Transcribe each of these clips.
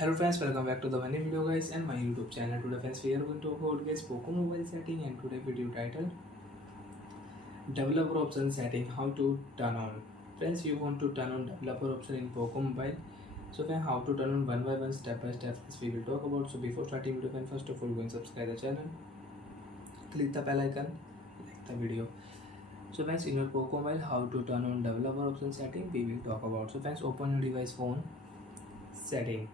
Hello friends, welcome back to the funny video guys and my YouTube channel. Today friends we are going to talk about guys Poco mobile setting, and today video title developer option setting, how to turn on. Friends, you want to turn on developer option in Poco mobile. So friends, how to turn on one by one, step by step friends, we will talk about. So before starting video friends, first of all go and subscribe the channel, click the bell icon, like the video. So friends, in your Poco mobile, how to turn on developer option setting we will talk about. So friends, open your device phone setting.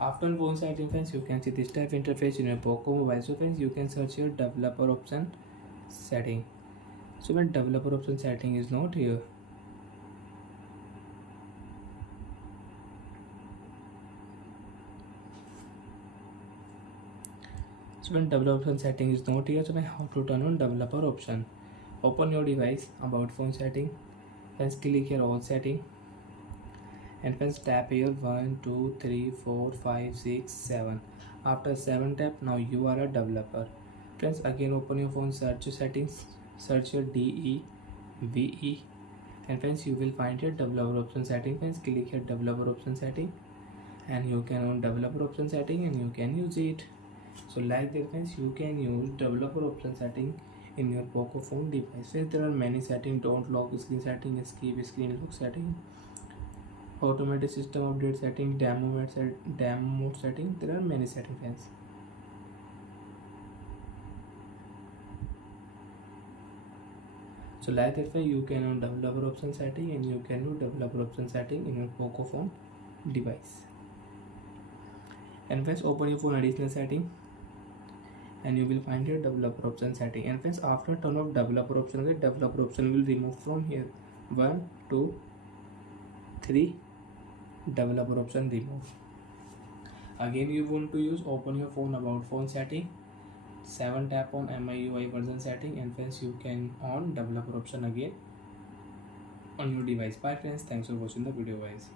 After phone setting friends, you can see this type interface in your Poco mobile. So friends, you can search your developer option setting. So when developer option setting is not here, so when how to turn on developer option? Open your device, about phone setting, friends click here all setting, and friends tap here 1 2 3 4 5 6 7. After 7 tap, now you are a developer. Friends, again open your phone, search your settings, search your DEVE, and friends you will find here developer option setting. Friends click here developer option setting, and you can on developer option setting and you can use it. So like that friends, you can use developer option setting in your Poco phone device. Friends, there are many settings: don't lock screen setting, skip screen lock setting, automatic system update setting, demo mode setting. There are many settings friends. So like that way you can on developer option setting and you can do developer option setting in your Poco phone device. And friends, open your phone additional setting and you will find your developer option setting. And friends, after turn off developer option, the developer option will remove from here. 1 2 3 developer option remove. Again you want to use, open your phone about phone setting, 7 tap on MIUI version setting, and friends you can on developer option again on your device. Bye friends, thanks for watching the video guys.